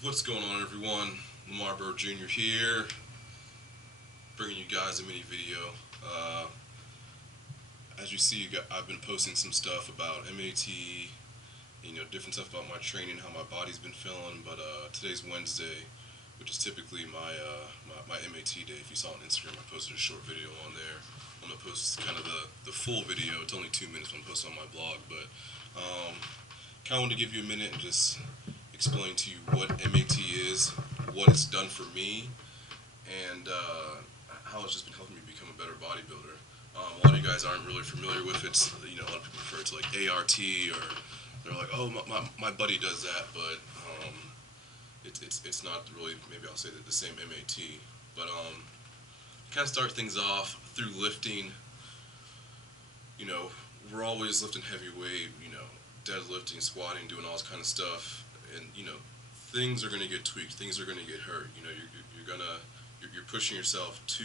What's going on, everyone? Lamar Bird Jr. here, bringing you guys a mini video. Uh, as you see, I've been posting some stuff about MAT, different stuff about my training, how my body's been feeling. But today's Wednesday, which is typically my MAT day. If you saw on Instagram, I posted a short video on there. I'm gonna post kind of the full video. It's only 2 minutes. I'm gonna post it on my blog, but kind of want to give you a minute and just explain to you what MAT is, what it's done for me, and how it's just been helping me become a better bodybuilder. A lot of you guys aren't really familiar with it. A lot of people refer to like ART, or they're like, oh, my buddy does that, but it's not really. Maybe I'll say that the same MAT, but kind of start things off through lifting. You know, we're always lifting heavy weight. Deadlifting, squatting, doing all this kind of stuff, and things are going to get tweaked. Things are going to get hurt. You're pushing yourself to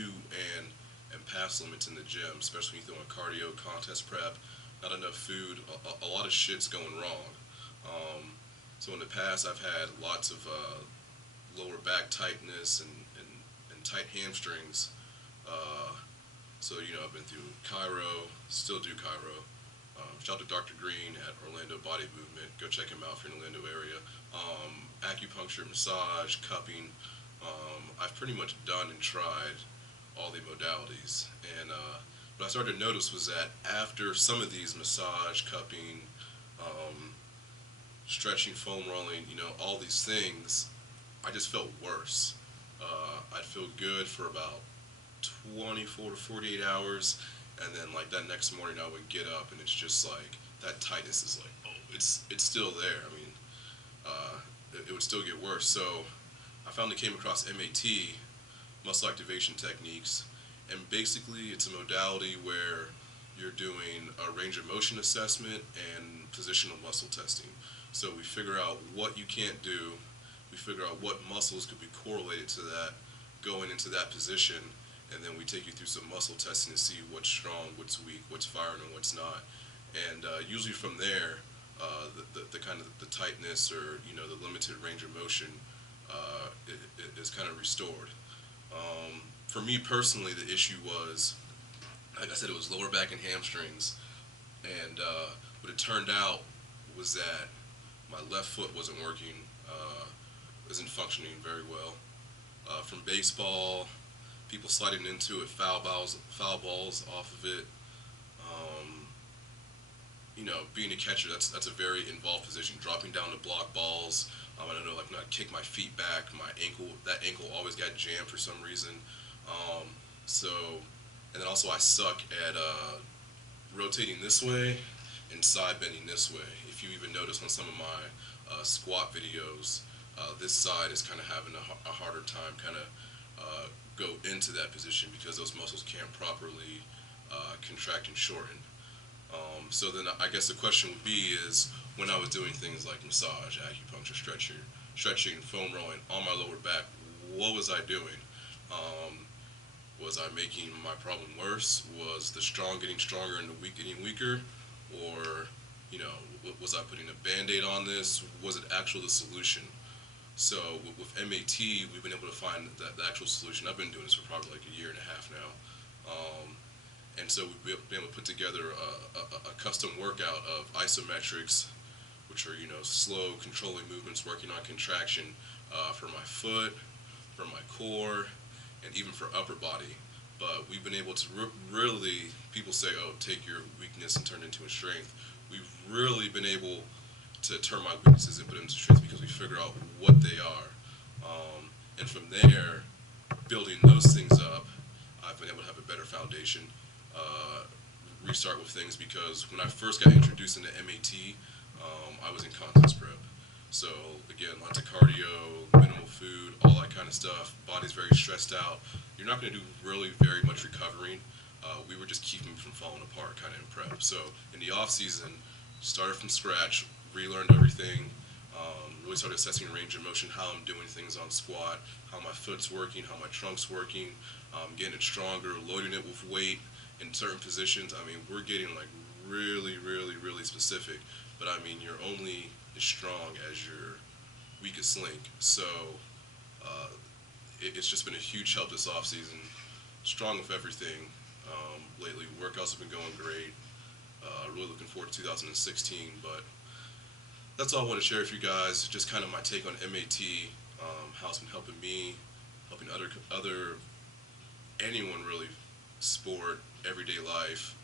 and past limits in the gym, especially when you're throwing cardio, contest prep, not enough food. A lot of shit's going wrong. So in the past, I've had lots of lower back tightness and tight hamstrings. Uh, I've been through Cairo, still do Cairo. Shout out to Dr. Green at Orlando Body Movement. Go check him out if you're in the Orlando area. Acupuncture, massage, cupping. I've pretty much done and tried all the modalities. And what I started to notice was that after some of these massage, cupping, um, stretching, foam rolling, all these things, I just felt worse. I'd feel good for about 24 to 48 hours, and then like that next morning I would get up and it's just like that tightness is like, oh, it's still there. I mean, it would still get worse. So I finally came across MAT, muscle activation techniques, and basically it's a modality where you're doing a range of motion assessment and positional muscle testing. So we figure out what you can't do, we figure out what muscles could be correlated to that going into that position, and then we take you through some muscle testing to see what's strong, what's weak, what's firing, and what's not. And usually from there, the kind of the tightness or the limited range of motion is kind of restored. For me personally, the issue was, like I said, it was lower back and hamstrings, and what it turned out was that my left foot wasn't working, isn't functioning very well. From baseball, people sliding into it, foul balls off of it. Um, Being a catcher, that's a very involved position. Dropping down to block balls. I don't know, like when I kick my feet back, that ankle always got jammed for some reason. Um, so, and then also I suck at rotating this way and side bending this way. If you even notice on some of my squat videos, this side is kind of having a harder time kind of go into that position because those muscles can't properly contract and shorten. So then I guess the question would be is when I was doing things like massage, acupuncture, stretching, foam rolling on my lower back, what was I doing? Um, was I making my problem worse? Was the strong getting stronger and the weak getting weaker? Or, was I putting a band-aid on this? Was it actually the solution? So with MAT, we've been able to find the actual solution. I've been doing this for probably like a year and a half now. And so we've been able to put together a custom workout of isometrics, which are slow controlling movements working on contraction for my foot, for my core, and even for upper body. But we've been able to really, people say, oh, take your weakness and turn it into a strength. We've really been able to turn my weaknesses and put them into strengths because we figure out what they are. And from there, building those things up, I've been able to have a better foundation. Uh, Restart with things because when I first got introduced into MAT, I was in contest prep. So again, lots of cardio, minimal food, all that kind of stuff. Body's very stressed out. You're not going to do really very much recovering. We were just keeping me from falling apart kind of in prep. So in the off season, started from scratch, relearned everything, really started assessing range of motion, how I'm doing things on squat, how my foot's working, how my trunk's working, getting it stronger, loading it with weight in certain positions. I mean, we're getting like really, really, really specific. But I mean, you're only as strong as your weakest link. So uh, it's just been a huge help this off season. Strong with everything lately. Workouts have been going great. Really looking forward to 2016. But that's all I want to share with you guys. Just kind of my take on MAT, how it's been helping me, helping other anyone really, sport, everyday life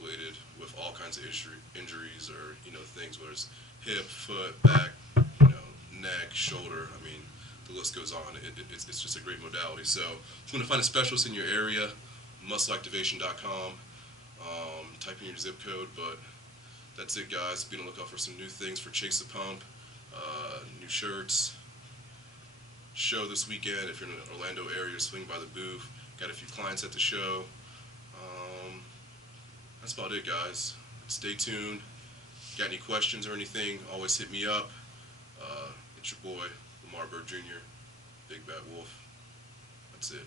related with all kinds of injuries or things, whether it's hip, foot, back, neck, shoulder. I mean, the list goes on. It's just a great modality. So if you want to find a specialist in your area, muscleactivation.com. Type in your zip code, but that's it, guys. Be on the lookout for some new things for Chase the Pump, new shirts. Show this weekend. If you're in the Orlando area, swing by the booth. Got a few clients at the show. That's about it, guys. Stay tuned. Got any questions or anything, always hit me up. It's your boy, Lamar Bird Jr., Big Bad Wolf. That's it.